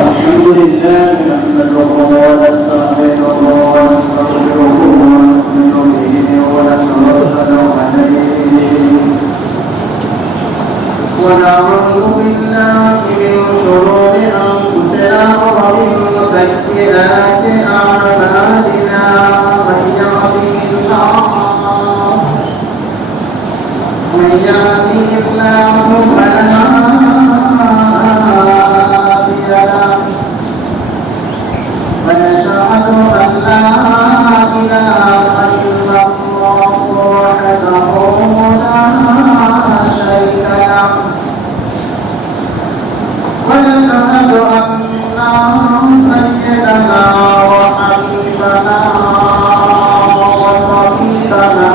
الحمد لله نحمده ونستعينه ونستغفره ونؤمن به ونتوكل عليه ونعوذ بالله من شرور أنفسنا ومن سيئات أعمالنا من يهده الله فلا ونشهد أن لا إله إلا الله وحده لا شريك له ونشهد أن سيدنا وحبيبنا وطبيبنا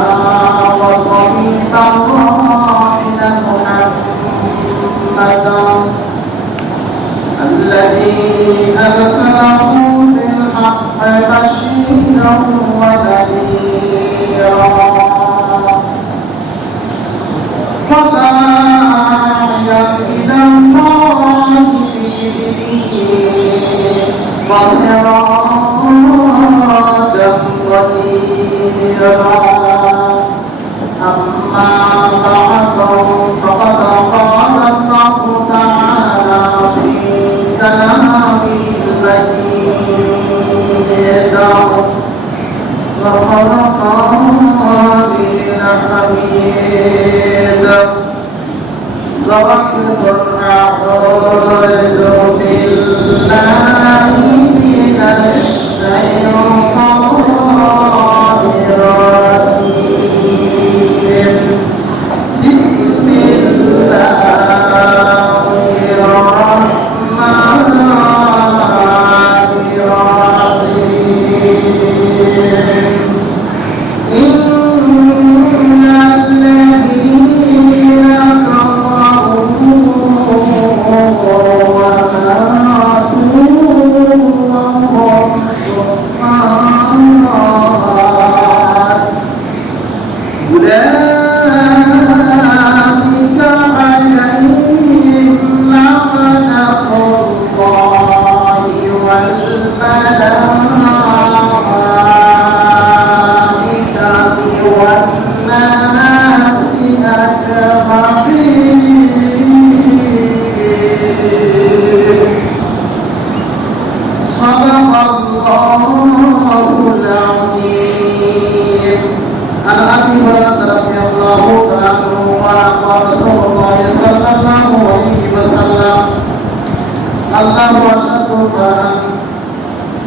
وطبيب روحنا محمدا الذي أرسله بالحق بشيرا ونذيرا وداعيا إلى الله بإذنه وسراجا منيرا أما بعد فقد قال الله تعالى في كلامه المجيد وفرقانه الحميد ورحمة أعوذ بالله من الشيطان الرجيم بسم الله الرحمن الرحيم إن الذين كفروا وماتوا وهم كفار أولئك عليهم لعنة الله والملائكة والناس أجمعين صدق الله العظيم. عن أبي هريرة رضي الله عنه قال رسول الله صلى الله عليه وسلم الله أشد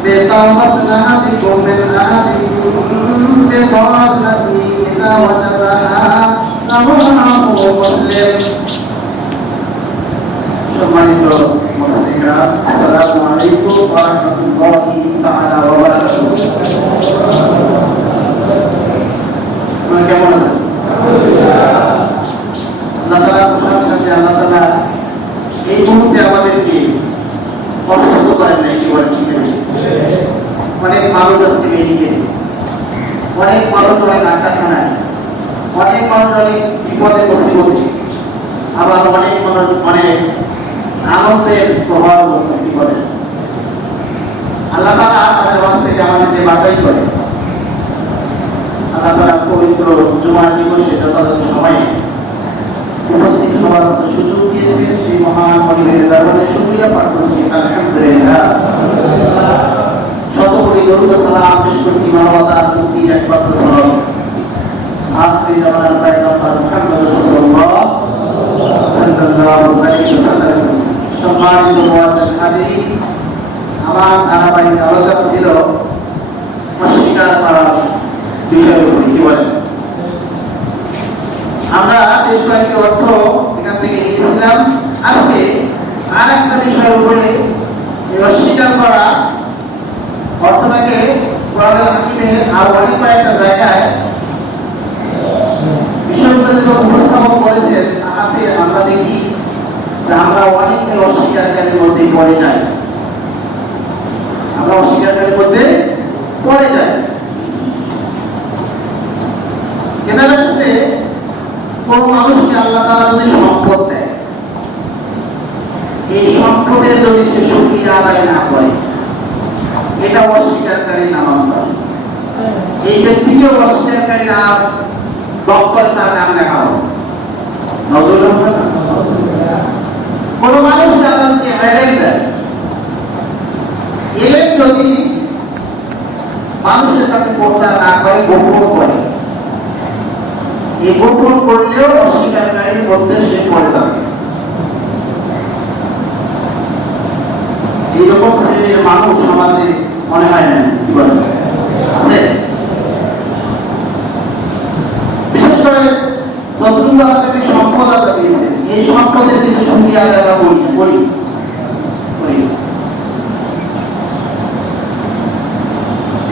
بطاقة أحدكم من أحدكم بطاقته إذا وجدها رواه مسلم. সম্মানিত মুসলিমরা আসসালামু আলাইকুম ওয়া রাহমাতুল্লাহি তাআলা ওয়া বারাকাতুহু। কেমন আছেন? আল্লাহ তাআলা এই মুহূর্তে আমাদেরকে অসুস্থ করেন নাই, কি বলেন? ঠিক আছে, অনেক মানুষ আছে মেডিকেল, অনেক মানুষ হয় ডাক্তারখানায়, অনেক মানুষ অনেক বিপদে বসে বসে, আবার অনেক মানুষ অনেক আনন্দের প্রভাব বিপদে। আল্লাহ তাআলা তাদের কাছ থেকে আমাদেরকে বাঁচাই করে। আল্লাহ তাআলা পবিত্র জুমার দিবসে যথাযথ সময়ে উপস্থিত হওয়ার সুযোগ দিয়েছেন। সেই মহান পরিবারের দরবারে শুকরিয়া পাঠ করছি, আলহামদুলিল্লাহ। শতকোটি দরুদ সালাম পেশ করছি মানবতার মুক্তির একমাত্র ধন আখির জামানার পয়গম্বর মুহাম্মদ রাসূলুল্লাহ সাল্লাল্লাহু আলাইহি ওয়াসাল্লাম। সম্মানিত মুআজ্জিন হাজিরিন, আমার ধারাবাহিক আলোচনা ছিল অস্বীকার করার বিষয়ের উপর। কি বলেন? আমরা বেশ কয়েকটি অর্থ এখান থেকে নিয়েছিলাম। আজকে আর একটা বিষয়ের উপরে অস্বীকার করা অর্থটাকে কোরআনুল হাকিমে আর অনেক কয়েকটা জায়গায় বিষয়গুলো উপস্থাপন করেছেন। আছে আমরা দেখি যে আমরা অনেকের অস্বীকারীদের মধ্যে পড়ে যাই, আমরা অস্বীকারীদের মধ্যে পড়ে যাই। এটা হচ্ছে কোন মানুষকে আল্লাহ তাআলা যদি সম্পদ দেয়, এই সম্পদের যদি সে সুবিধা আদায় না করে, এটা অস্বীকারী নামাজ। এই ব্যক্তিকে অস্বীকারী নামাজ দপ্তর তার নাম লেখা হবে। কোন মানুষ আদালতকে হাইলাইট দেয়, এর যদি মানুষের কাছে প্রচার না করে, গোপন করে, এই গোপন করলেও অস্বীকারীর মধ্যে সে পড়ে যাবে। এইরকম শ্রেণীর মানুষ আমাদের মনে হয় না, কি বলে বিশেষ করে যতটুকু আসলে সম্পদ আদা দিয়েছে, এই সম্পদের কিছু সুবিধা আদায় করি।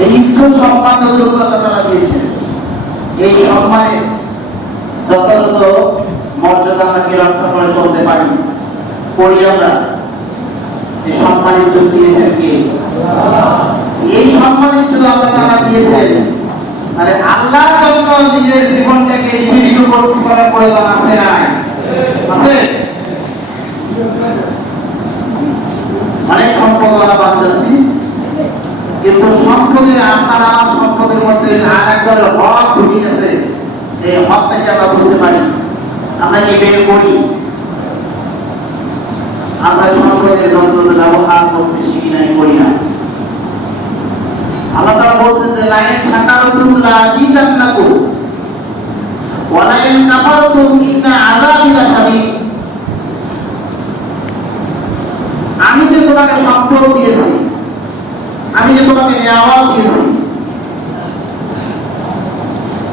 এই ইজ্জত সম্মান যোগ্যতা তারা দিয়েছে, এই সম্মানের যথাযথ মর্যাদা আমরা কি রক্ষা করে চলতে পারি, করি আমরা। এই সম্মানের যোগ দিয়েছেন কে? এই সম্মানের যোগ আল্লাহ তাআলা দিয়েছেন, মানে আল্লাহর জন্য নিজের জীবনটাকে নিবেদিত করার প্রয়োজন আছে না? আছে। অনেক সম্পদওয়ালা বান্দাছি, কিন্তু সম্পদের আপনার আমার সম্পদের মধ্যে আর একবার হক ঢুকে গেছে। এই হকটাকে আমরা বুঝতে পারি, আমরা কি বের করি, আমরা সম্পদের যন্ত্র ব্যবহার করতে শিখি নাই, করি না। আল্লাহ তাআলা বলছেন যে লাইন শাকারতুম লাযিদান্নাকুম ওয়া লাইন কাফারতুম ইন্না আযাবি লাশাদীদ। আমি যে তোমাকে সম্পদ দিয়েছি, আমি যে তোমাকে নেওয়াজ দিয়েছি,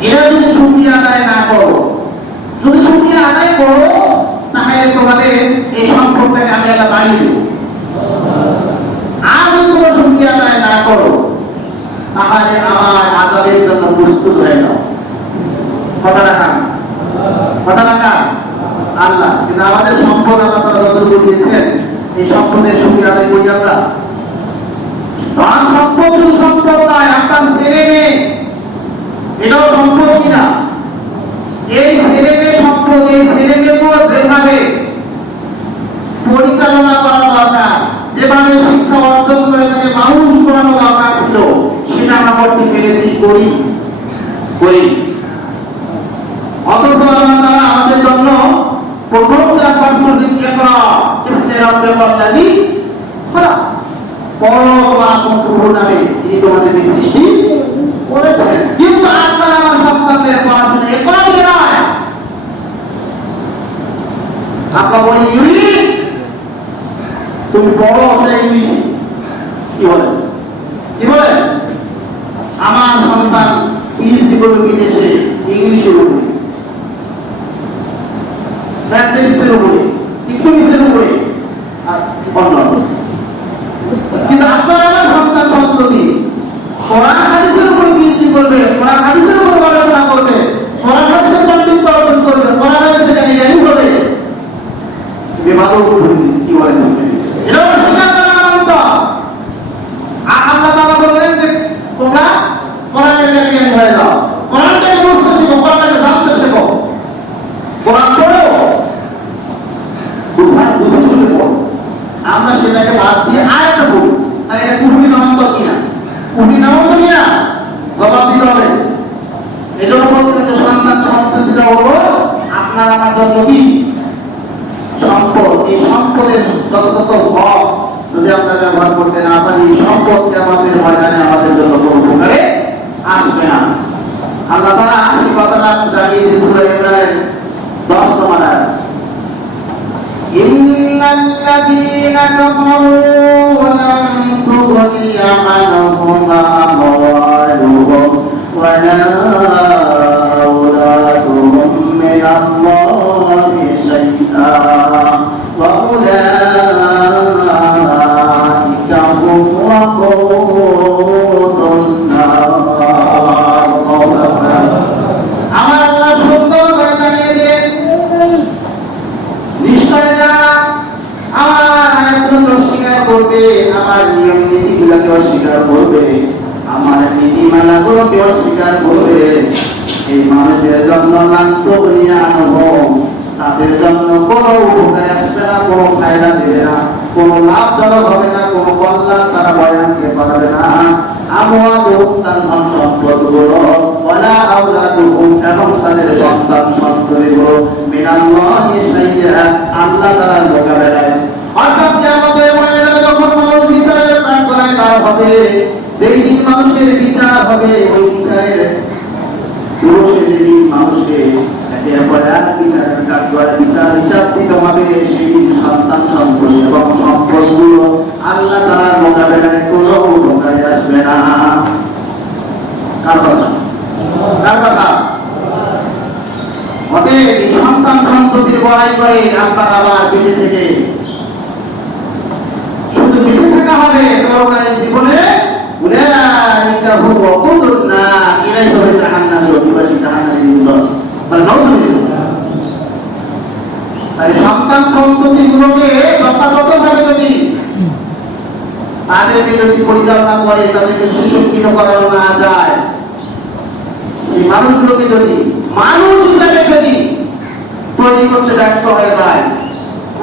এরা যদি শুকরিয়া আদায় না করো, যদি শুকরিয়া আদায় করো, তাহলে তোমাদের এই সম্পদটাকে আমি আল্লাহ বাড়িয়ে দেব। আর যদি তোমরা শুকরিয়া আদায় না করো, তাহলে আমার আযাবের জন্য প্রস্তুত হয়ে যাও। কথা রাখা আল্লাহ। কিন্তু আমাদের সম্পদ আল্লাহ তাআলা যতটুকু দিয়েছেন, এই সম্পদের শুকরিয়া আদায় করি আমরা? ধন সম্পদ শুধু সম্পদ নয়, আপনার ছেলে মেয়ে এটাও সম্পদ কিনা? এই ছেলে মেয়ে সম্পদ, এই ছেলে মেয়েগুলো যেভাবে পরিচালনা করা দরকার, যেভাবে শিক্ষা অর্জন করে তাকে মানুষ করানো দরকার ছিল, সেটা আমরা করতে পেরেছি, করি। অথচ আল্লাহ তাআলা আমাদের জন্য প্রথম যে প্রশ্ন জিজ্ঞাসা করা, তিনি তোমাদের সৃষ্টি করেছেন। কিন্তু আপনার আমার সন্তানদের পড়াশোনা একেবারে নয়। আপনার বলি ইংলিশ, তুমি বড় ইংলিশ কি বলে? আমার সন্তান পিএইচডি করবে বিদেশে, ইংলিশের উপরে, ম্যাথমেটিক্সের উপরে, ইকোনমিক্সের উপরে, কিন্তু আপনার আমার সন্তান সন্ততি কোরআন হাদিসের উপর পিএইচডি করবে, কোরআন হাদিসের উপর গবেষণা করবে, কোরআন হাদিসের পাণ্ডিত্য অর্জন করবে, কোরআন হাদিসের জ্ঞানী করবে। বিবাদও কি বলেন? এটা স্বীকার করা আনন্দ। আল্লাহ তাআলা বলেন যে তোমরা কোরআনের জ্ঞানী হয়ে যাও, কোরআনটাকে বুঝতে শেখো, কোরআনটাকে জানতে শেখো, কোরআন পড়ো, বুঝে পড়ো। আমরা সেটাকে বাদ দিয়ে আরেকটা বলি, আর এটা কুফরি নামাজ কিনা? কুফরি নামাজ কিনা জবাব দিতে হবে। এই জন্য বলছেন যে সন্তান সংস্কৃতিটা হলো আপনার আমার জন্য কি সম্পদ। এই সম্পদের যথাযথ হক যদি আমরা ব্যবহার করতে না পারি, সম্পদকে আমাদের ময়দানে আমাদের জন্য কোনো উপকারে আসবে না। আল্লাহ তাআলা এই কথাটা জানিয়ে সূরা ইমরানের 10 নম্বর আয়াত, ইন্নাল লাযীনা কাফারু লান তুগনিয়া আনহুম আমওয়ালুহুম ওয়ালা আওলাদুহুম মিনাল্লাহি শাইআ ওয়া উলাইকা হুম ওয়াকুদুন নার। আমার আল্লাহ সুন্দর করে জানিয়ে দিলেন, নিশ্চয় যারা আমার আয়াতগুলো অস্বীকার করবে, আমার নিয়ম নীতিগুলোকে অস্বীকার করবে, আমার নীতিমালাগুলোকে অস্বীকার করবে, এই মানুষের জন্য লাঞ্ছ করিয়া আনব তাদের জন্য কোনো উপকার আসবে না, কোনো ফায়দা দেবে না, কোনো লাভজনক হবে না, কোনো কল্যাণ তারা বয়ানকে পাঠাবে না। আমওয়াতুহুম তার ধন সম্পদগুলো ওয়ালা আওলাদুহুম এবং তাদের সন্তান সন্ততিগুলো মিনাল্লাহি শাইআ আল্লাহ তাআলার মোকাবেলায়। অর্থাৎ কিয়ামতের ময়দানে যখন মানুষ বিচারের প্রাঙ্গণে দাঁড় হবে, যেই দিন মানুষের বিচার হবে, ওই বিচারের পুরুষের যেদিন মানুষকে হিসাব দিতে হবে, সেই সন্তান সম্পত্তি এবং সম্পদগুলো আল্লাহ তাআলার মোকাবেলায় কোনো উপকারে আসবে না। কার কথা? কার কথা? অতএব সন্তান সম্পত্তির বড়াই করে আপনার আবার বেঁচে থেকে শুধু বেঁচে থাকা হবে পরকালীন জীবনে সন্তান সম্পত্তি গুলোকে যথাযথভাবে যদি তাদেরকে যদি পরিচালনা করে, তাদেরকে সুশিক্ষিত করানো না যায়, এই মানুষগুলোকে যদি মানুষ হিসাবে যদি তৈরি করতে ব্যর্থ হয়ে যায়,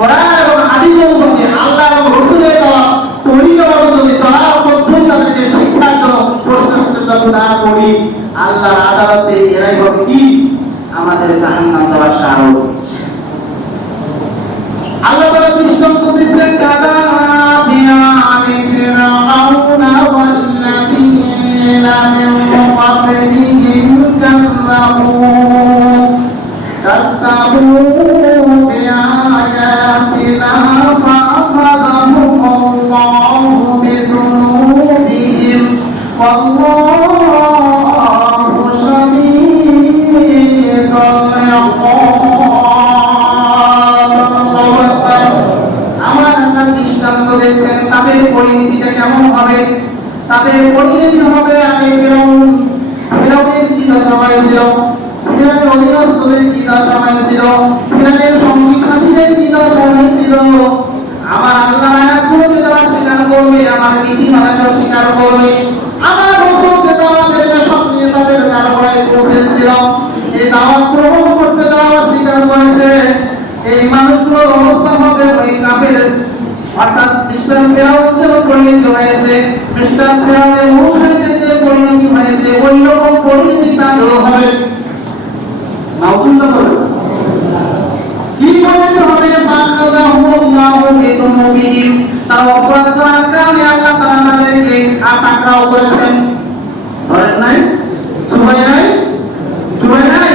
ওরা এবং আদিম অনুভূতি আল্লাহ এবং রসুলের দেওয়া তরিকাগত যদি তারা পদ্ধতি তাদেরকে শিক্ষার জন্য প্রশস্ত না করি, আল্লাহর আদালতে এরাই হবে কি আমাদের জাহান্নাম দেওয়ার কারণ। আল্লাহ তাআলা দৃষ্টান্ত দিচ্ছেন কাযাবিয়া ফিরআউনা ওয়াল্লাযীনা মিন ক্বাবলিহিম কাযযাবু বিআয়াতিনা ফাআখাযাহুমুল্লাহু বিযুনুবিহিম ওয়াল্লাহু শাদীদুল ইকাব। তাদের পরিণতিটা কেমন হবে? তাদের পরিণতি হবে আগে ফেরাউনের কি দশা হয়েছিল, ফেরাউনের অধীনস্থদের কি দশা হয়েছিল, ফেরাউনের সঙ্গী সাথীদের কি দশা হয়েছিল। আমার আল্লাহ আয়াতগুলোকে তারা স্বীকার করবে, আমার নীতিমালাকে স্বীকার করবে, আমার রসুলকে তাদের সঙ্গে তাদের কারবারে পৌঁছেছিল, এই দাওয়াত গ্রহণ করতে দেওয়া স্বীকার করেছে। এই মানুষগুলোর অবস্থা হবে ওই কাফের, অর্থাৎ খ্রিস্টান ফেরাউনের পরিণতি হয়েছে, খ্রিস্টান ফেরাউনের অনুসারীদের যে পরিণতি হয়েছে, ওই রকম পরিণতি তাদেরও হবে। কি পরিণতি হবে? ফাআখাযাহুমুল্লাহু বিযুনুবিহিম, তারা অপরাধ করার কারণে আল্লাহ তাআলা তাদেরকে পাকড়াও করেছেন। ধরেন নাই? ছুঁয়ে নাই? ছুঁয়ে নাই?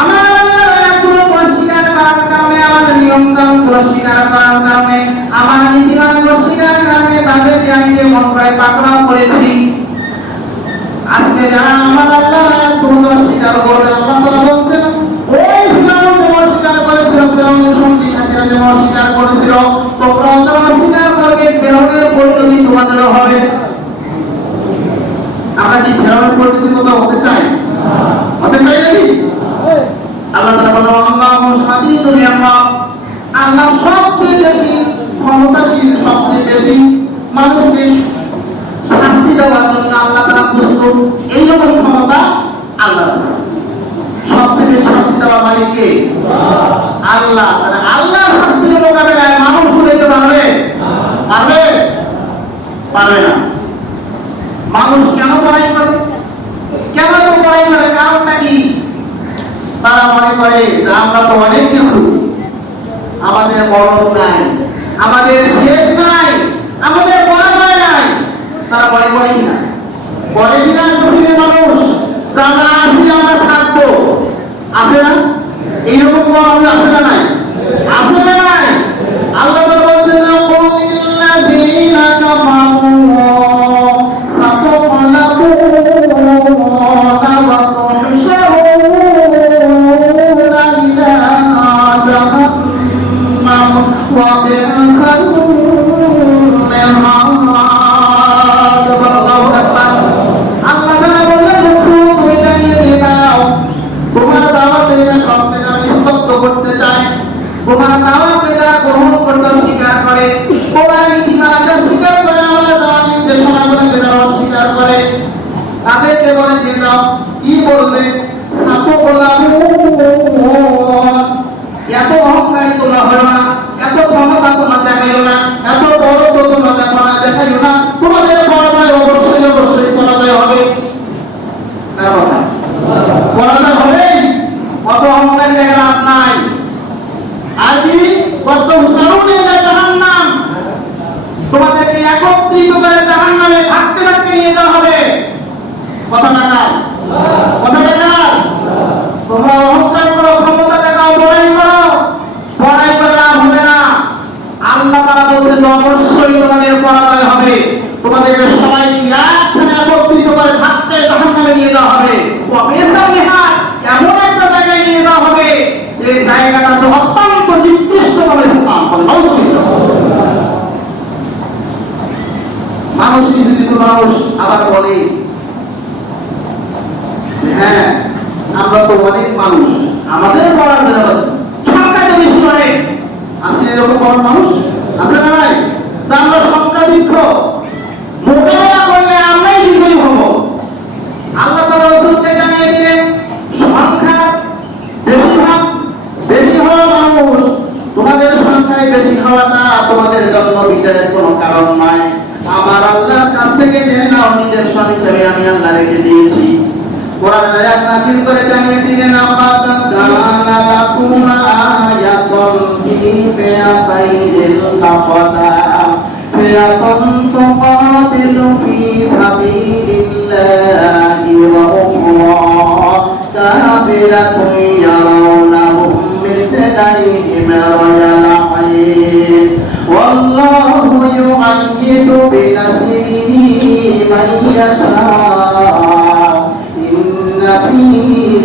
আমার অস্বীকার করার কারণে, আমাদের নিয়ম কানুন অস্বীকার করার কারণে, আমার নীতিমালা অস্বীকার কারণে তাদেরকে আমি যে মনটায় পাকড়াও করেছি। আজকে যারা আমার আল্লাহ অস্বীকার করবে, আল্লাহ তাআলা বলছেন ওই ফিরআউন অস্বীকার করেছিল, ফিরআউনের সঙ্গী সাথীরা যেমন অস্বীকার করেছিল, তোমরাও তারা অস্বীকার করবে, ফিরআউনের পরিণতি তোমাদেরও হবে। আমরা কি ফিরআউনের পরিণতির মতো হতে চাই? হতে চাই নাকি? আল্লাহ তাআলা বলেন আল্লাহু শাদীদুল ইকাব, আল্লাহ সবচেয়ে বেশি ক্ষমতাশীল, সবচেয়ে বেশি মানুষকে শাস্তি দেওয়ার জন্য আল্লাহ তাআলা প্রস্তুত। এই রকম ক্ষমতা আল্লাহ। সবচেয়ে বেশি শাস্তি দেওয়া মানে কে? আল্লাহ। আল্লাহ শাস্তির মোকাবেলায় মানুষ করতে পারবে? পারবে? পারবে না। মানুষ কেন বড়াই করে? কেন বড়াই করে? কারণটা কি? তারা মনে করে আমরা তো অনেক কিছু, আমাদের মরণ নাই, আমাদের শেষ নাই, আমাদের পরাজয় নাই। তারা মনে করে কিনা? বলে কিনা পৃথিবীর মানুষ আমরা আছি, আমরা থাকবো, আছে না? এইরকম আমরা আছে না? নাই? আছে না? নাই? আল্লাহ বলছেন না কুল্লিল্লাযীনা কাফারু দেখাইও না, এত বড় তো তোমরা দেখো না, দেখাইও না, তোমাদের পরাজয় অবশ্যই অবশ্যই পরাজয় হবে। পরাজয় হবে, কত অহংকার জায়গা লাভ নাই। আর কি কত উদাহরণে যায় জাহান্নাম, তোমাদেরকে একত্রিত করে জাহান্নামে থাকতে থাকতে নিয়ে যাওয়া হবে। কথা টাকা কথা টাকা তোমরা অহংকার করো, ক্ষমতা দেখাও, বড়াই করো, বড়াই করে লাভ হবে না। আল্লাহ তাআলা বলছেন অবশ্যই তোমাদের পরাজয় হবে, তোমাদেরকে সবাইকে একখানে একত্রিত করে থাকতে জাহান্নামে নিয়ে যাওয়া হবে। এমন একটা জায়গায় নিয়ে যাওয়া হবে যে জায়গাটা অত্যন্ত নিকৃষ্টভাবে মানুষ কিছু কিছু মানুষ আবার বলে, হ্যাঁ আমরা তো অনেক মানুষ, আমাদের পড়ার বেলা সংখ্যা যদি করে আছে, এরকম বড় মানুষ আছে না ভাই? আমরা সংখ্যাধিক্য মোকাবেলা করলে আমরাই বিজয়ী হব। আল্লাহ তাআলা রাসূলকে জানিয়ে দিলেন সংখ্যা বেশি হওয়া মানুষ, তোমাদের সংখ্যায় বেশি হওয়াটা তোমাদের জন্য বিজয়ের কোনো কারণ নয়। আমার আল্লাহর কাছ থেকে জেনে নাও, নিজের সব হিসেবে আমি আল্লাহ রেখে দিয়েছি। কোরআন আয়াত নাযিল করে জানিয়ে দিলেন আল্লাহ কানা লাকুম আয়াতুন ফি ফিআতাইনিল তাকাতা ফিআতুন তুকাতিলু ফি সাবিলিল্লাহি ওয়া উখরা কাফিরাতুন ইয়ারাwnahum মিথলাইহিম রায়াল আইন ওয়াল্লাহু ইউআইয়িদু বিনাসরিহি মান ইয়াশা في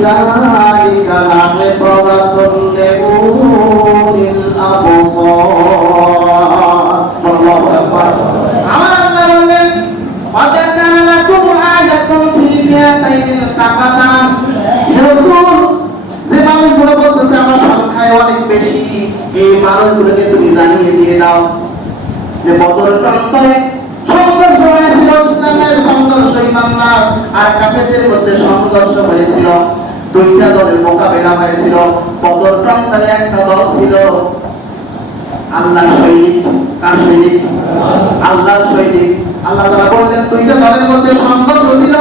ذلك لعبرة لأولي الأبصار والله أكبر عمل الله قد كان لكم آية في فئتين التقتا يرسول যে মানুষগুলো বলতেছে আমার সংখ্যায় অনেক বেশি, এই মানুষগুলোকে তুমি জানিয়ে দিয়ে দাও যে বদর প্রান্তরে সংঘর্ষ হয়েছিল, ইসলামের সংঘর্ষ ইমানদার আর কাফেরদের মধ্যে সংঘর্ষ হয়েছিল, দুইটা দলের মোকাবেলা হয়েছিল। বদর প্রান্তরে একটা দল ছিল আল্লাহর সৈনিক, কার সৈনিক? আল্লাহর সৈনিক। আল্লাহ তাআলা বললেন দুইটা দলের মধ্যে সংঘর্ষ ছিল,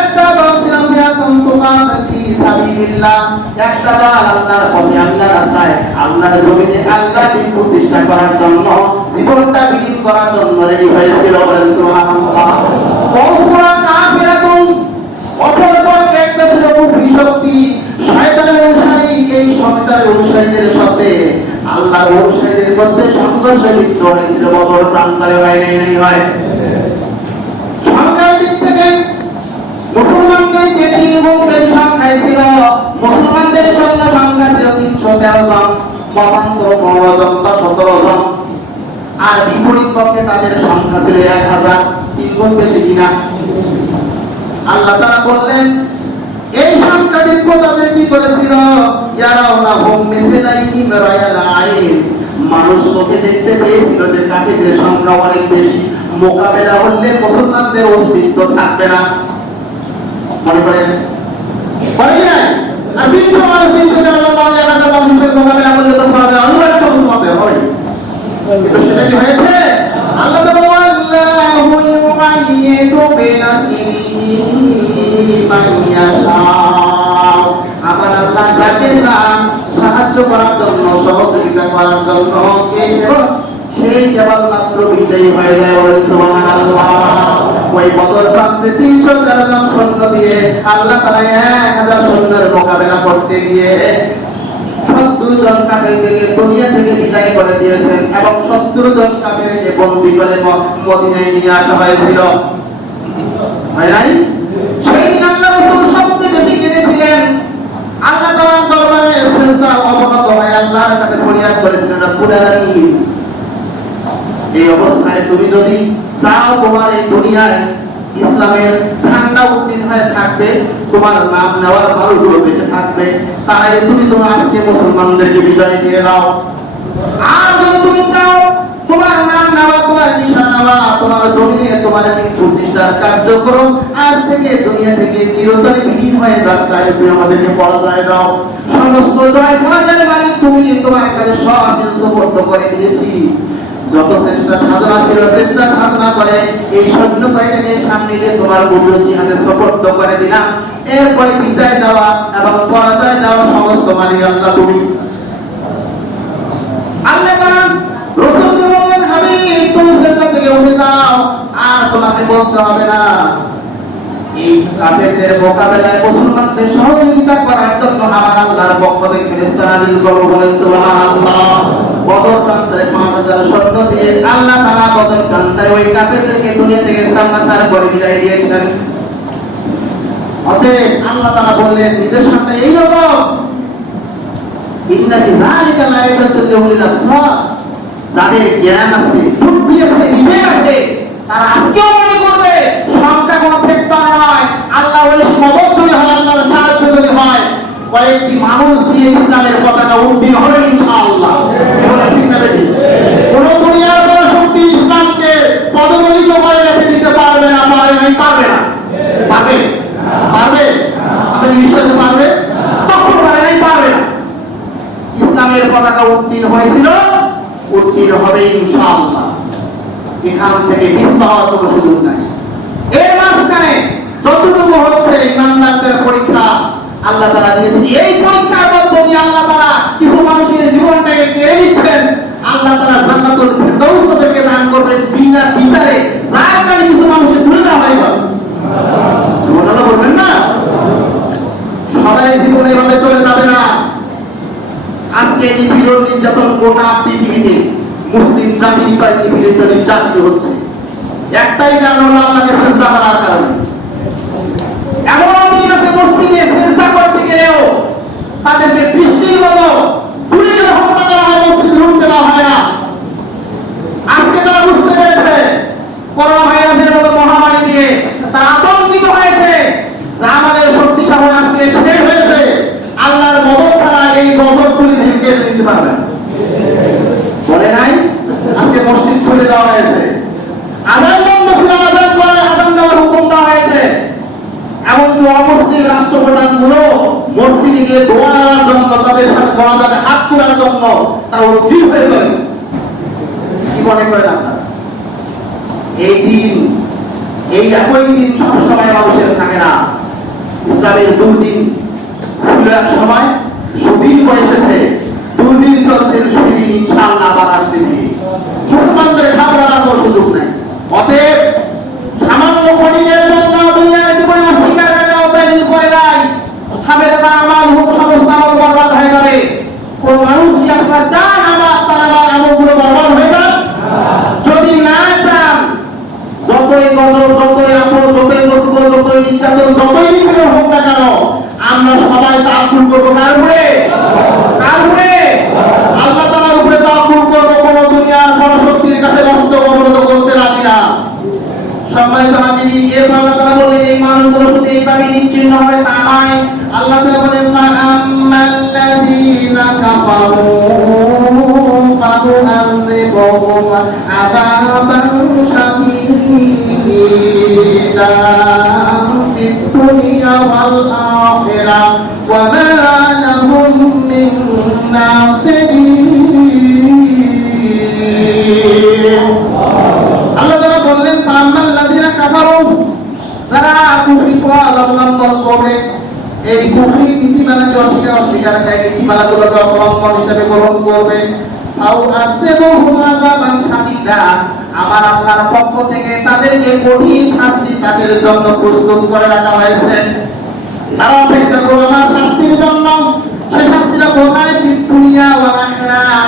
একটা দল ছিল ফিয়াতুন তুকাতিলু ফি সাবিলিল্লাহ, একটা দল আল্লাহর পথে, আল্লাহর রাস্তায়, আল্লাহর জমিনে আল্লাহর দিন প্রতিষ্ঠা করার জন্য জীবনটা বিলীন করার জন্য রেডি হয়েছিল। বলেন সুবহানাল্লাহ। ওয়া কাফিরাতুন, অপরপক্ষে একটা ছিল কুফরি শক্তি, শয়তানের অনুসারী। এই শয়তানের অনুসারীদের সাথে আল্লাহর অনুসারীদের মধ্যে সংঘর্ষ লিপ্ত হয়েছিল। বদর প্রান্তরে হয় হয় সংখ্যার দিক থেকে মুসলমানদের যে 3 গুণ বেশি সংখ্যায় ছিল, মুসলমানদের সৈন্য সংখ্যা ছিল 313 জন, মতান্তর 15 জন বা 17 জন, আর বিপরীত পক্ষে তাদের সংখ্যা ছিল 1000, 3 গুণ বেশি কিনা? আল্লাহ তাআলা বললেন এই সংখ্যাধিক্য তাদের কি করেছিল? ইয়ারাwnahum মিথলাইহিম রায়াল আইন, মানুষ চোখে দেখতে পেয়েছিল যে কাফেরদের সংখ্যা অনেক বেশি, মোকাবেলা হলে মুসলমানদের অস্তিত্ব থাকবে না। মনে করেন পারি না? আর 300 মানুষ 300 মানুষের মোকাবেলা করলে তো পারবে অনেক মুসলমান হয়। কিন্তু সেটা কি হয়েছে? আল্লাহ তাআলা আল্লাহু ইউআইয়িদু বিনাসরিহি মান ইয়াশা, আমার আল্লাহ যাকে চান সাহায্য করার জন্য, সহযোগিতা করার জন্য সেই কেবলমাত্র বিজয়ী হয়ে যায়। বলেন সুবহানাল্লাহ। ওই বদর প্রান্তে 313 জন সৈন্য দিয়ে আল্লাহ তাআলা 1000 সৈন্যের মোকাবেলা করতে গিয়ে 70 জন কাফেরকে দুনিয়া থেকে বিদায় করে দিয়েছেন এবং 70 জন কাফেরকে বন্দী করে মদিনায় নিয়ে আসা হয়েছিল। হয় নাই? সেই আল্লাহ রাসূল সবচেয়ে বেশি কেঁদেছিলেন, আল্লাহ তাআলার দরবারে সেজদা অবনত হয়ে আল্লাহর কাছে ফরিয়াদ করেছিলেন, রব্বুল আলামিন এই অবস্থায় তুমি যদি চাও তোমার এই দুনিয়ায় ইসলামের ঠান্ডা উত্তীর্ণ হয়ে থাকবে, তোমার নাম নেওয়ার মানুষগুলো বেঁচে থাকবে, তাই তুমি তোমার আজকে মুসলমানদেরকে বিজয় দিয়ে দাও। আর যদি তুমি চাও তোমার নাম নেওয়া, তোমার নিশান নেওয়া, তোমার জমিনে তোমার প্রতিষ্ঠার কার্যক্রম আজ থেকে দুনিয়া থেকে চিরতরে বিলীন হয়ে যাক, তাই তুমি আমাদেরকে পরাজয় দাও। সমস্ত জয় তোমাদের মালিক তুমি, তোমার কাছে সব সুপর্দ করে দিয়েছি। যত চেষ্টা সাধনা ছিল চেষ্টা সাধনা করে এই সৈন্য বাহিনীকে সামনে গিয়ে তোমার বুদ্ধ জিহাদের সপর্দ করে দিলাম। এরপরে বিজয় দেওয়া এবং পরাজয় দেওয়া সমস্ত মালিক আল্লাহ তুমি। আল্লাহ বলেন রাসূল বললেন হাবিব তুমি সেজদা থেকে উঠে যাও, আর তোমাকে বলতে হবে না। এই কাফেরদের মোকাবেলায় মুসলমানদের সহযোগিতা করার জন্য আমার আল্লাহর পক্ষ থেকে ফেরেশতা নাযিল করব বলেন সুবহানাল্লাহ। বদর প্রান্তরে 5000 সৈন্য দিয়ে আল্লাহ তাআলা বদর প্রান্তরে ওই কাফেরদেরকে দুনিয়া থেকে সামনাসার করে বিদায় দিয়েছেন। অতএব আল্লাহ তাআলা বললেন নির্দেশনা এই হলো ইন্না যালিকা লা ইয়াতাযু লিল আবসার, যাদের জ্ঞান আছে বুদ্ধি আছে বিবেক আছে তারা আজকেও মনে করবে সবটা কোনো ফেকটা নয়। আল্লাহ ওই মদত যদি হয়, আল্লাহর সাহায্য যদি হয়, কয়েকটি মানুষ দিয়ে ইসলামের পতাকা উড্ডীন হবে ইনশাআল্লাহ। কোন দুনিয়ার কোন শক্তি ইসলামকে পদদলিত করে রেখে দিতে পারবে না, পারবে না। পারবে পারবে আপনি বিশ্বাস পারবে তখন পারে নাই, পারবে না। ইসলামের পতাকা উড্ডীন হয়েছিল, উড্ডীন হবে ইনশাআল্লাহ। এখান থেকে মিথ্যা হওয়ার কোনো সুযোগ নাই। এর মাঝখানে যতটুকু হচ্ছে ইমানদারদের পরীক্ষা আল্লাহ তাআলা দিয়েছেন। এই পরীক্ষার মধ্যে আল্লাহ তাআলা কিছু মানুষের জীবনটাকে কেড়ে নিচ্ছেন। আল্লাহ তাআলা জান্নাতুল ফিরদাউস তাদেরকে দান করবেন বিনা বিচারে। তার কারণে কিছু মানুষের দূরে না হয়ে যাবে। সুবহানাল্লাহ বলবেন না? সবাই জীবনে এভাবে চলে যাবে না। আজকে নিপীড়ন নির্যাতন গোটা পৃথিবীতে মুসলিম জাতি বা পৃথিবীতে নির্যাতিত হচ্ছে। একটাই কারণ হলো আল্লাহকে সিজদা করার কারণে। এমন দিন আছে মসজিদে সিজদা করতে গেলেও তাদেরকে বৃষ্টির মতো পুলিশে হত্যা করা হয়, মসজিদে ঢুকতে দেওয়া হয় না। আজকে তারা বুঝতে পেরেছে করোনা ভাইরাসের মতো মহামারী দিয়ে তারা আতঙ্কিত হয়েছে যে আমাদের শক্তি সামনে আজকে শেষ হয়েছে। আল্লাহর মদত ছাড়া এই গজব তুলে দিতে দিতে পারবে না। বলে নাই আজকে মসজিদ খুলে দেওয়া হয়েছে, আজান বন্ধ ছিল, আজান করে আজান দেওয়ার হুকুম দেওয়া হয়েছে। এমনকি অমুসলিম রাষ্ট্রপ্রধানগুলো মসজিদে গিয়ে দোয়া দেওয়ার জন্য, তাদের সাথে গণতান্ত্রিক হাত তোলার জন্য তারা উদ্গ্রীব হয়ে গেল। কি মনে করেন আপনারা? এই দিন, এই একই দিন সবসময় মানুষের থাকে না। ইসলামের দুদিন ছিল এক সময়, সুদিন এসেছে, দুদিন চলছে, সুদিন ইনশাআল্লাহ আবার আসবে। মুসলমানদের ঘাবড়ানোর কোনো সুযোগ নাই। অতএব সামান্য ক্ষণিকের জন্য দুনিয়ার জীবনে অস্বীকার করে নাই, সাবেদা আমার হুক সমস্ত আমল বরবাদ হয়ে যাবে। কোন মানুষ কি আপনার চান তার আমার আমলগুলো বরবাদ হয়ে যাবে? যদি না চান, যতই গজব, যতই আপদ, যতই মুসিবত, যতই নির্যাতন, যতই নিপীড়ন হোক না কেন, আমরা সবাই তাওয়াক্কুল করবো কার উপরে? কার উপরে? আল্লাহ তাআলার উপরে তাওয়াক্কুল করবো। কোন দুনিয়ার কোন শক্তির কাছে নষ্ট অবনত করতে রাজি না। সম্মানিত হাজিরিন, এর আল্লাহ তাআলা বলেন এই মানুষগুলো শুধু এইভাবে নিশ্চিন্ন হবে তা নয়। আল্লাহ তাআলা বলেন আম্মাল্লাযীনা কাফারু ফাতুআযিবুহুম আযাবান শাদীদা ফিদ দুনিয়া ওয়াল আখিরাহ ওয়া মা লাহুম মিন নাসিরিন। আল্লাহ তাআলা বললেন আম্মাল্লাযীনা কাফারু, যারা কুফরি অবলম্বন করবে, এই কুফরি নীতিমালাকে অস্বীকারকারী নীতিমালাগুলোকে অবলম্বন হিসেবে গ্রহণ করবে, আমার আল্লাহর পক্ষ থেকে তাদেরকে কঠিন শাস্তি তাদের জন্য প্রস্তুত করে রাখা হয়েছে। তারা অপেক্ষা করবে আমার শাস্তির জন্য। সে শাস্তিটা কোথায়? দুনিয়া ওয়াল আখিরাহ।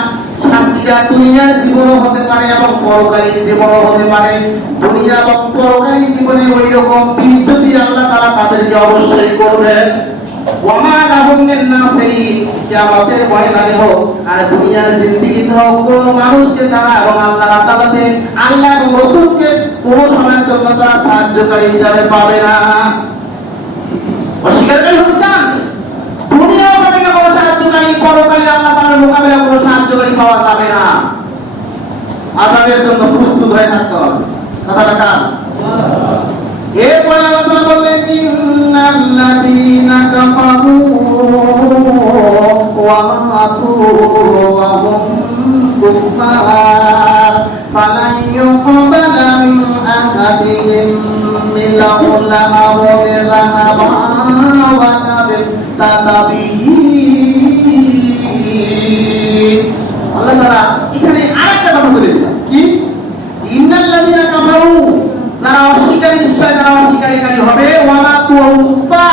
শাস্তিটা দুনিয়ার জীবনও হতে পারে এবং পরকালীন জীবনও হতে পারে। দুনিয়া এবং পরকালীন জীবনে ওই রকম বিচ্যুতি আল্লাহ তাআলা তাদেরকে অবশ্যই করবেন। ওয়ামা লাহুম মিন নাসিরিন, কিয়ামতের ময়দানে হোক আর দুনিয়ার জিন্দেগিতে হোক, কোন মানুষকে তারা এবং আল্লাহ তাআলাকে, আল্লাহ এবং রাসূলকে কোন সময়ের জন্য তারা সাহায্যকারী হিসেবে পাবে না। অস্বীকারী হতে চান? দুনিয়া হবে না কোনো সাহায্যকারী, পরকালে আল্লাহ তাআলার মোকাবেলা কোনো সাহায্যকারী পাওয়া যাবে না। আযাবের জন্য প্রস্তুত হয়ে থাকতে হবে। কথাটা কার? এরপরে আল্লাহ তাআলা বললেন ইন্নাল্লাযীনা কাফারু ওয়া মাতু ওয়া হুম কুফার যারা অস্বীকারী নিশ্চয় যারা অস্বীকারী হবে ওয়ালা তুফা,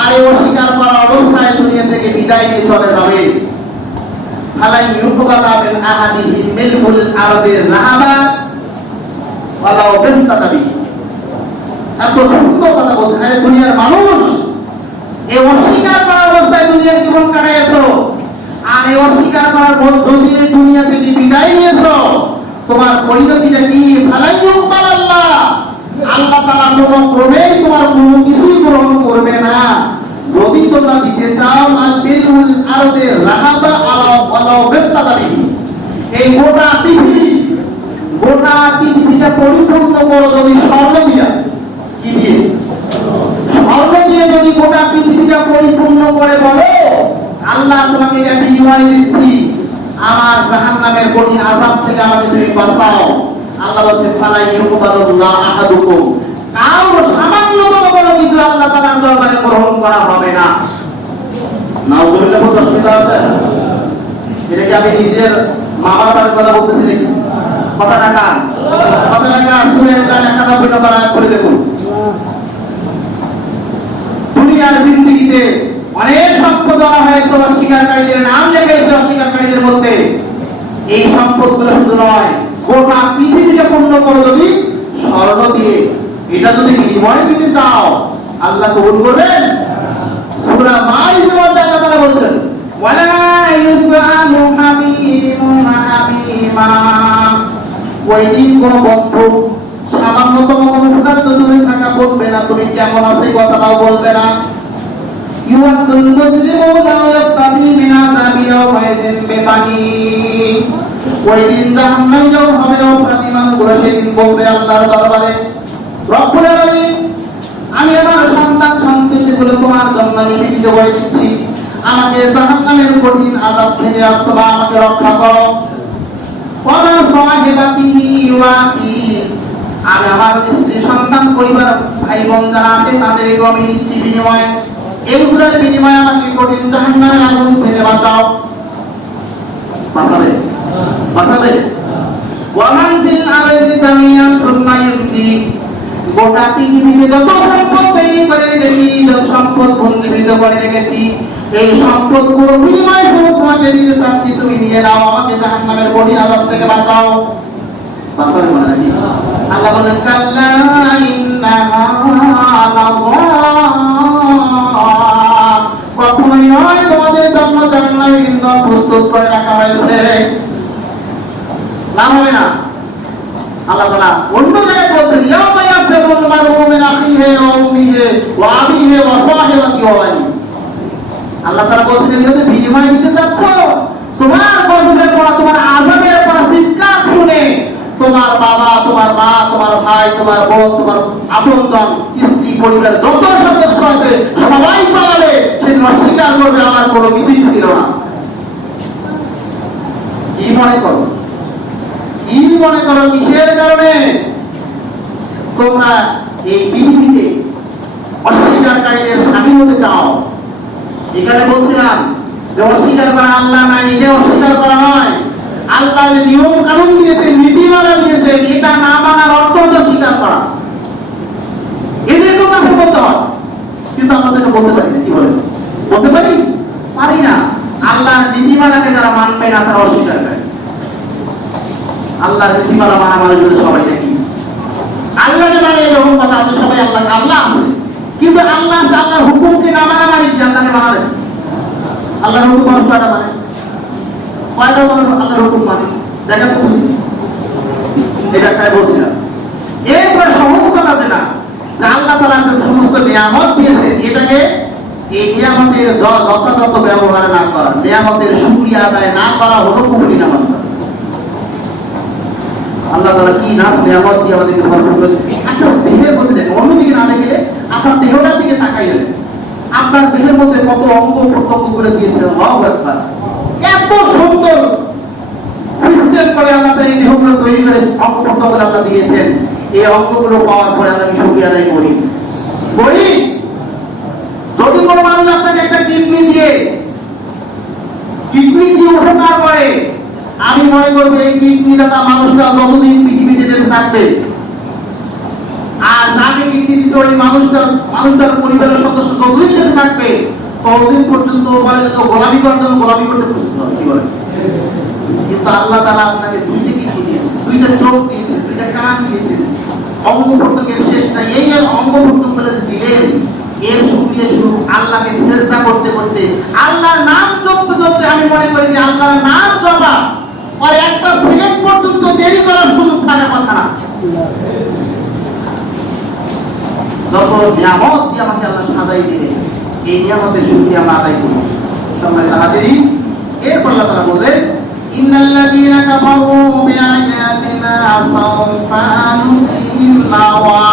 আর এই অস্বীকার করা অবস্থায় দুনিয়া থেকে বিদায় নিয়ে চলে যাবে। ফালাই ইউকবালা বিল আহাদিহি মিলকুল আরদি রাহাবা ওয়ালা বিনতাবি। এত সুন্দর কথা বলছেন, এই দুনিয়ার মানুষ এই অস্বীকার করার অবস্থায় দুনিয়ার জীবন কাটাইছো, আর এই অস্বীকার করার মধ্য দিয়ে দুনিয়া থেকে বিদায় নিয়েছো, তোমার পরিণতিটা কি? ফালাই ইউকবালা, আল্লাহ তাআলা তোমার ক্রমেই তোমার কোনো কিছুই গ্রহণ করবে না। যদি তোমরা দিতে চাও আল-বিলুল আরদে রাহাবা আলা বিনতাবি, এই গোটা পৃথিবীটা পরিপূর্ণ করো যদি স্বর্ণ দিয়া, কি দিয়ে? স্বর্ণ দিয়ে যদি গোটা পৃথিবীটা পরিপূর্ণ করে বলো আল্লাহ তোমাকে এটা বিনিময় দিচ্ছি, আমার জাহান্নামের কঠিন আযাব থেকে আমাকে তুমি বাঁচাও। আল্লাহ বলতে ফালা ইউকবালুল্লাহ আহাদুকুম, কারো সামান্যতম বড় কিছু আল্লাহ তাআলার দরবারে গ্রহণ করা হবে না। নাউজুবিল্লাহ বলতে অসুবিধা আছে? এটা কি আমি নিজের মা বাবার কথা বলতেছি নাকি? কথাটা কান শুনে কান 91 নম্বর আয়াত করে দেখুন। দুনিয়ার জিন্দেগিতে অনেক সম্পদ দেওয়া হয়েছে অস্বীকারীদের নাম লেখেছে অস্বীকারীদের মধ্যে। এই সম্পদগুলো শুধু নয়, গোটা পৃথিবীকে পূর্ণ করো যদি স্বর্ণ দিয়ে, এটা যদি বিনিময় দিতে চাও আল্লাহ কবুল করবেন? সূরা মাইদার মধ্যে আল্লাহ তাআলা বলেন ওয়ালা ইউসালু হামিমুন হামিমা, ওই দিন কোন বন্ধু সামান্যতম কোন ক্ষুধার্ত দূরে থাকা বলবে না তুমি কেমন আছো কথাটাও বলবে না। ইউয়াতুল মুজরিমুনা ইয়াফতাদি মিন আযাবি ইয়াওমাইদিন বিবানি, ওই দিন জাহান্নামীরাও হবে অপ্রতিমান করে সেদিন বলবে আল্লাহর দরবারে রব্বুল আলামিন, আমি আমার সন্তান সন্ততিগুলো তোমার জন্য নিবেদিত করে দিচ্ছি, আমাকে জাহান্নামের কঠিন আযাব থেকে তোমরা আমাকে রক্ষা করো। ওয়ালা সাহিবাতিহি ওয়াহি, আমি আমার স্ত্রী সন্তান পরিবার ভাই বোন যারা আছে তাদেরকে আমি দিচ্ছি বিনিময়, এইগুলোর বিনিময়ে আমাকে কঠিন জাহান্নামের আগুন থেকে বাঁচাও। বাঁচাবে ওয়ামান ফিল আরদি জামিয়ান সুম্মা ইউতি, গোটা পৃথিবীতে যত সম্পদ তৈরি করে রেখেছি, যত সম্পদ ভঙ্গীকৃত করে রেখেছি, এই সম্পদ পুরো বিনিময় শুধু তোমাকে দিতে চাচ্ছি, তুমি নিয়ে নাও, আমাকে জাহান্নামের কঠিন আযাব থেকে বাঁচাও। বাঁচাবে মানে নাকি? আল্লাহ বলেন কাল্লা ইন্নাহা লাযা, কখনোই নয়, তোমাদের জন্য জান্নাতের ইন্ধন প্রস্তুত করে রাখা হয়েছে, না হবে না। আল্লাহ তাআলা অন্য জায়গায় বলছেন ইয়াউমা ইয়াফিরুল মারউ মিন আখিহি ওয়া উম্মিহি ওয়া আবিহি ওয়া সাহিবাতিহি ওয়া বানিহি, আল্লাহ তাআলা বলছেন যদি বিনিময় দিতে চাচ্ছ, তোমার গজবের পর তোমার আযাবের পর চিৎকার শুনে তোমার বাবা তোমার মা তোমার ভাই তোমার বোন তোমার আপনজন স্ত্রী পরিবারের যত সদস্য আছে সবাই পালাবে, সেদিন অস্বীকার করবে আমার কোনো কিছুই ছিল না। কি মনে করো কিসের কারণে তোমরা এই পৃথিবীতে অস্বীকারীদের স্বামী হতে চাও? এখানে বলছিলাম যে অস্বীকার করা আল্লাহ না, এটা অস্বীকার করা নয়। আল্লাহ যে নিয়ম কানুন দিয়েছেন, নীতিমালা দিয়েছেন, এটা না মানার অর্থ হচ্ছে স্বীকার করা। এদের কথা বলতে হয়, কিন্তু আমাদেরকে বলতে পারি না। কি বলে বলতে পারি না। আল্লাহর নীতিমালাকে যারা মানবে না তারা অস্বীকার করে। আল্লাহর নীতিমালা মানা মানে যদি সবাই দেখি আল্লাহকে মানে এরকম কথা আছে, সবাই আল্লাহ কিন্তু আল্লাহর হুকুমকে না মানা মানে আল্লাহকে মানা যায়। আল্লাহর হুকুম মানুষ কয়টা মানে? কয়টা মানুষ আল্লাহর হুকুম মানে? দেখা তো এটা তাই বলছিলাম। এরপরে সমস্যা আছে না যে আল্লাহ তাআলা যে সমস্ত নিয়ামত দিয়েছেন, এটাকে এই নিয়ামতের যথাযথ ব্যবহার না করা, নিয়ামতের শুকরিয়া আদায় না করা হলো কুফরি নামাজ। আল্লাহ তাআলা কি না নিয়ামত দিয়ে আমাদেরকে ভরপুর করেছে। একটা দেহের মধ্যে দেখেন, অন্যদিকে না দেখে আপনার দেহটার দিকে তাকাইলেন, আপনার দেহের মধ্যে কত অঙ্গ প্রত্যঙ্গ করে দিয়েছেন। আল্লাহু আকবার, এত সুন্দর সিস্টেম করে আল্লাহ এই দেহগুলো তৈরি করে অঙ্গ প্রত্যঙ্গ আল্লাহ দিয়েছেন। এই অঙ্গগুলো পাওয়ার পরে আমরা শুকরিয়া আদায় করি। যদি কোনো মানুষ আপনাকে একটা কিডনি দিয়ে উপকার করে, আমি মনে করবো এই কিডনি দাতা মানুষরা যতদিন পৃথিবীতে বেঁচে থাকবে দিতে ওই মানুষটার পরিবারের সদস্য যতদিন বেঁচে থাকবে ততদিন পর্যন্ত বলে তো গোলামি করতে প্রস্তুত হবে, কি বলে? কিন্তু আল্লাহ তাআলা আপনাকে দুইটা কিছু দিয়েছেন, দুইটা চোখ দিয়েছেন, দুইটা কান দিয়েছেন, অঙ্গ প্রত্যঙ্গের শেষ নাই। এই যে অঙ্গ প্রত্যঙ্গ দিলেন, এর শুকরিয়া শুরু আল্লাহকে সিজদা করতে করতে, আল্লাহর নাম জপতে জপতে, আমি মনে করি যে আল্লাহর নাম জপা আর একটা সেকেন্ড পর্যন্ত দেরি করার সুযোগ থাকার কথা না। যত নিয়ামত দিয়ে আমাকে আল্লাহ সাজাই দিলেন, এই নিয়ামতের শুকরিয়া আমরা আদায় করব। সম্মানিত হাজিরিন, এরপর আল্লাহ তাআলা বলেন, ইন্নাল্লাযীনা কাফারু বিআয়াতিনা সাওফা নুতিহিম নাওয়া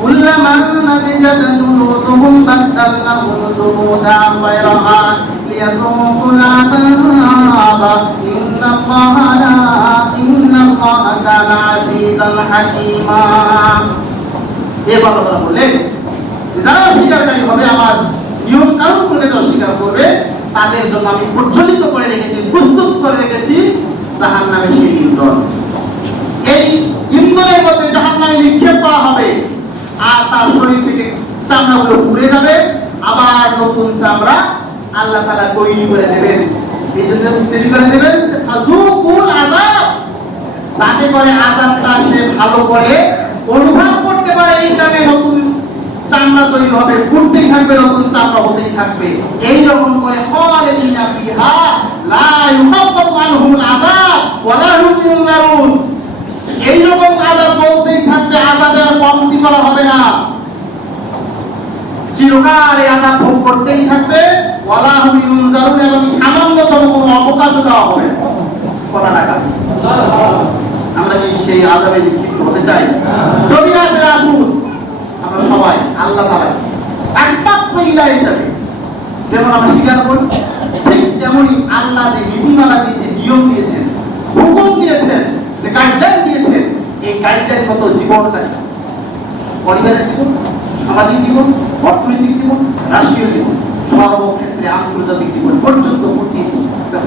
কুল্লামা নাদিজাত জুলুদুহুম বাদদালনাহুম জুলুদান গায়রাহা লিয়াযুকুল আযাবা ইন্নাল্লাহা কানা আযীজান হাকীমা। এবার আল্লাহ বলেন, যারা অস্বীকারী হবে, আমার নিয়ম কানুন করে অস্বীকার করবে, তাদের জন্য আমি প্রজ্বলিত করে রেখেছি, প্রস্তুত করে রেখেছি জাহান্নামের সেই ইন্ধন। এই ইন্ধনের মধ্যে জাহান্নামে নিক্ষেপ করা হবে, আর তার শরীর থেকে চামড়াগুলো পুড়ে যাবে, আবার নতুন চামড়া আল্লাহ তাআলা তৈরি করে দেবেন। এই জন্য তৈরি করে দেবেন ফাযুকুল আযাব, তাতে করে আযাবটা সে ভালো করে অনুভব করতে পারে। এই কারণে নতুন চামড়া তৈরি হবে, ফুটতেই থাকবে, নতুন চামড়া হতেই থাকবে। এই রকম করে খালিদিনা ফিহা লা ইউখাফফাফু আনহুমুল আযাব ওয়া লা হুম ইউনজারুন, এই রকম আযাব চলতেই থাকবে, আযাবে আর কমতি করা হবে না, চিরকাল এই আযাব ভোগ করতেই থাকবে। ওয়া লা হুম ইউনজারুন, এবং সামান্যতম কোনো অবকাশও দেওয়া হবে না। কথা না কাজ, আমরা কি সেই আযাবে নিক্ষিপ্ত হতে চাই? যদি আসে আসুন, আমরা সবাই আল্লাহ তাআলা একমাত্র ইলাহ হিসেবে যেমন আমরা স্বীকার করি, ঠিক তেমনি আল্লাহ যে নীতিমালা দিয়েছেন, নিয়ম দিয়েছেন, হুকুম দিয়েছেন, যে গাইডলাইন দিয়েছেন, এই গাইডলাইন মতো জীবন কাটে, পরিবারের জীবন, সামাজিক জীবন, অর্থনৈতিক জীবন, রাষ্ট্রীয় জীবন, সর্বক্ষেত্রে আন্তর্জাতিক জীবন পর্যন্ত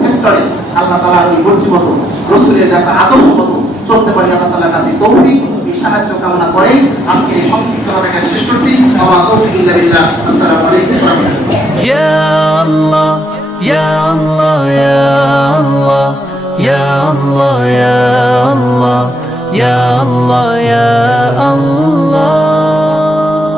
সেক্টরে আল্লাহ তাআলার ওই মর্জি মতো, রাসূলের দেখা আদর্শ মতো চলতে পারি। আল্লাহ তাআলার কাছে তৌফিক, এই সাহায্য কামনা করে আজকে এই সংক্ষিপ্ত আলোচনা শেষ করছি। আমার তৌফিক ইল্লা বিল্লাহ। আসসালামু আলাইকুম ওয়া রাহমাতুল্লাহ। ইয়া আল্লাহ, ইয়া আল্লাহ, ইয়া আল্লাহ, ইয়া আল্লাহ, ইয়া আল্লাহ, ইয়া আল্লাহ, ইয়া